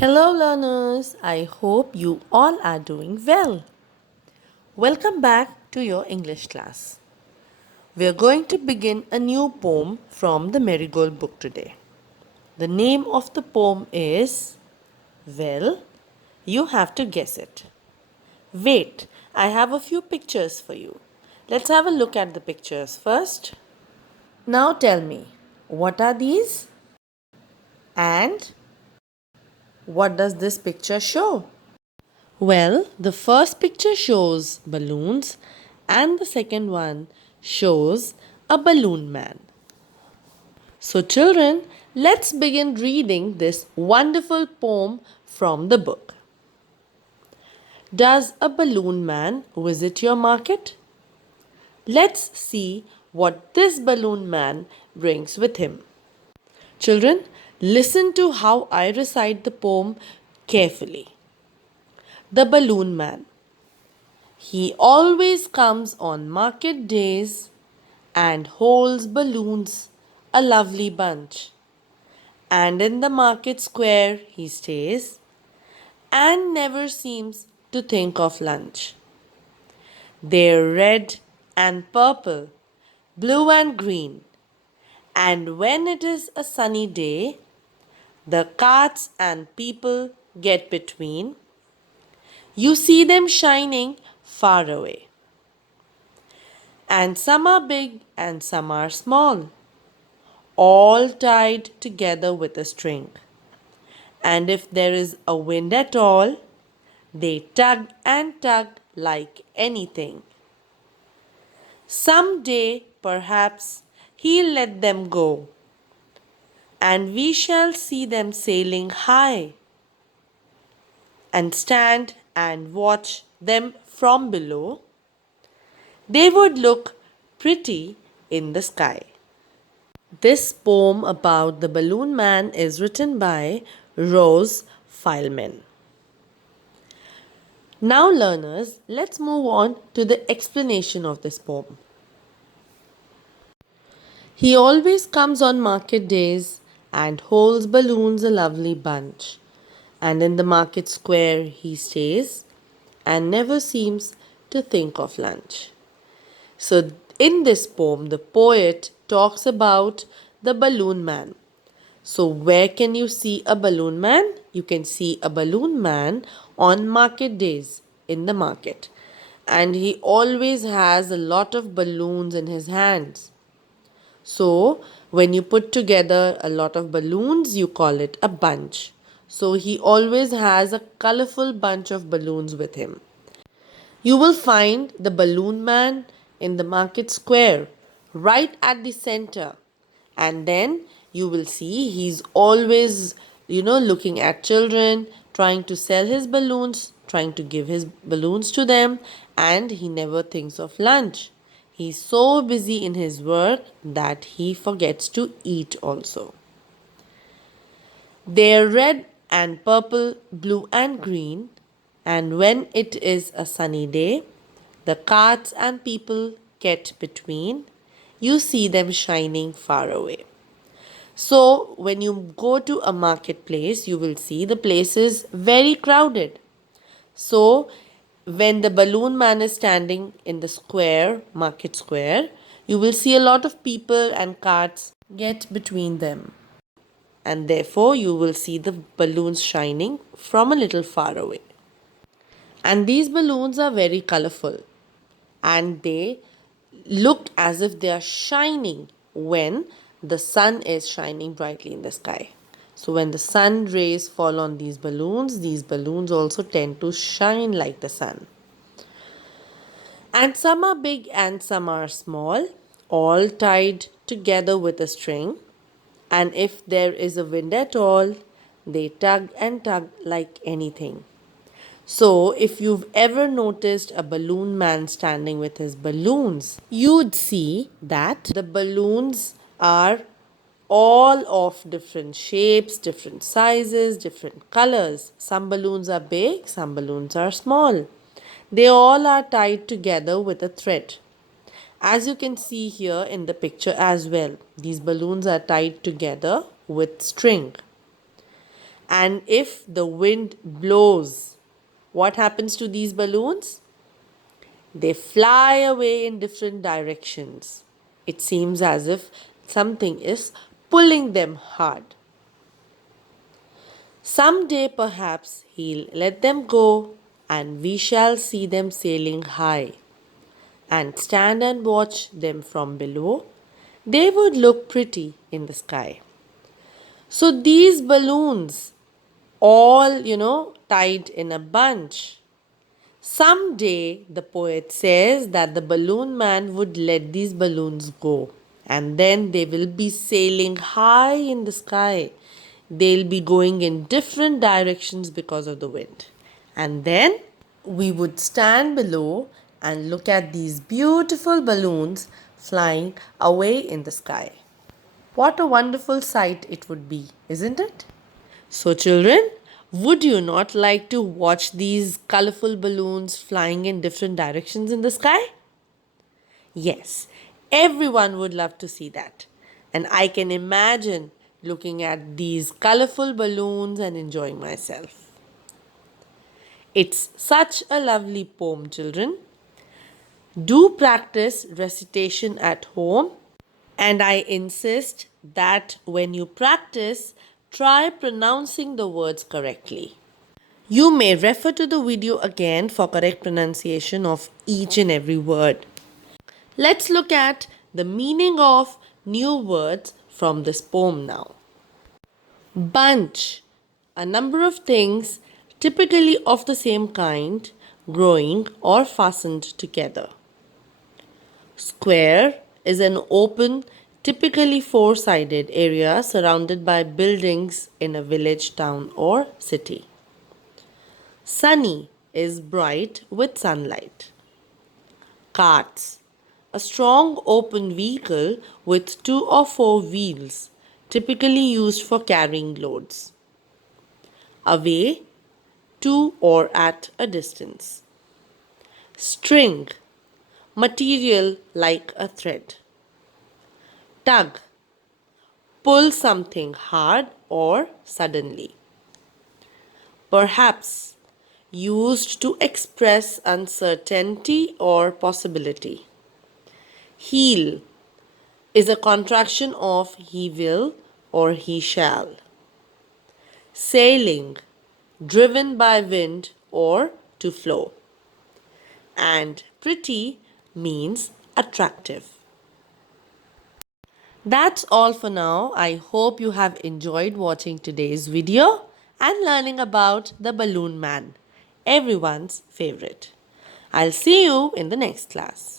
Hello, learners. I hope you all are doing well. Welcome back to your English class. We are going to begin a new poem from the Marigold book today. The name of the poem is, well, you have to guess it. Wait, I have a few pictures for you. Let's have a look at the pictures first. Now tell me, what are these? And what does this picture show? Well, the first picture shows balloons and the second one shows a balloon man. So, children, let's begin reading this wonderful poem from the book. Does a balloon man visit your market? Let's see what this balloon man brings with him. Children, listen to how I recite the poem carefully. The balloon man. He always comes on market days and holds balloons, a lovely bunch. And in the market square he stays and never seems to think of lunch. They're red and purple, blue and green. And when it is a sunny day, the carts and people get between. You see them shining far away. And some are big and some are small, all tied together with a string. And if there is a wind at all, they tug and tug like anything. Some day, perhaps, he'll let them go, and we shall see them sailing high, and stand and watch them from below. They would look pretty in the sky. This poem about the balloon man is written by Rose Fileman. Now, learners, let's move on to the explanation of this poem. He always comes on market days and holds balloons a lovely bunch. And in the market square he stays and never seems to think of lunch. So, in this poem, the poet talks about the balloon man. So, where can you see a balloon man? You can see a balloon man on market days in the market. And he always has a lot of balloons in his hands. So, when you put together a lot of balloons, you call it a bunch. So, he always has a colorful bunch of balloons with him. You will find the balloon man in the market square right at the center. And then you will see he's always, looking at children, trying to sell his balloons, trying to give his balloons to them, and he never thinks of lunch. He's so busy in his work that he forgets to eat also. They're red and purple, blue and green, and when it is a sunny day, the carts and people get between. You see them shining far away. So, when you go to a marketplace, you will see the place is very crowded. So, when the balloon man is standing in the square, market square, you will see a lot of people and carts get between them. And therefore, you will see the balloons shining from a little far away. And these balloons are very colorful and they look as if they are shining when the sun is shining brightly in the sky. So when the sun rays fall on these balloons also tend to shine like the sun. And some are big and some are small, all tied together with a string. And if there is a wind at all, they tug and tug like anything. So, if you've ever noticed a balloon man standing with his balloons, you'd see that the balloons are all of different shapes, different sizes, different colors. Some balloons are big, some balloons are small. They all are tied together with a thread. As you can see here in the picture as well, these balloons are tied together with string. And if the wind blows, what happens to these balloons? They fly away in different directions. It seems as if something is pulling them hard. Someday perhaps he'll let them go and we shall see them sailing high and stand and watch them from below. They would look pretty in the sky. So these balloons all, tied in a bunch. Someday, the poet says that the balloon man would let these balloons go and then they will be sailing high in the sky. They'll be going in different directions because of the wind. And then we would stand below and look at these beautiful balloons flying away in the sky. What a wonderful sight it would be, isn't it? So, children, would you not like to watch these colorful balloons flying in different directions in the sky? Yes, everyone would love to see that. And I can imagine looking at these colorful balloons and enjoying myself. It's such a lovely poem, children. Do practice recitation at home, and I insist that when you practice, try pronouncing the words correctly. You may refer to the video again for correct pronunciation of each and every word. Let's look at the meaning of new words from this poem now. Bunch, a number of things typically of the same kind, growing or fastened together. Square is an open, typically four-sided area surrounded by buildings in a village, town, or city. Sunny is bright with sunlight. Carts, a strong open vehicle with two or four wheels, typically used for carrying loads. Away, to or at a distance. String, material like a thread. Tug, pull something hard or suddenly. Perhaps, used to express uncertainty or possibility. He'll is a contraction of he will or he shall. Sailing, driven by wind or to flow. And pretty means attractive. That's all for now. I hope you have enjoyed watching today's video and learning about the balloon man, everyone's favorite. I'll see you in the next class.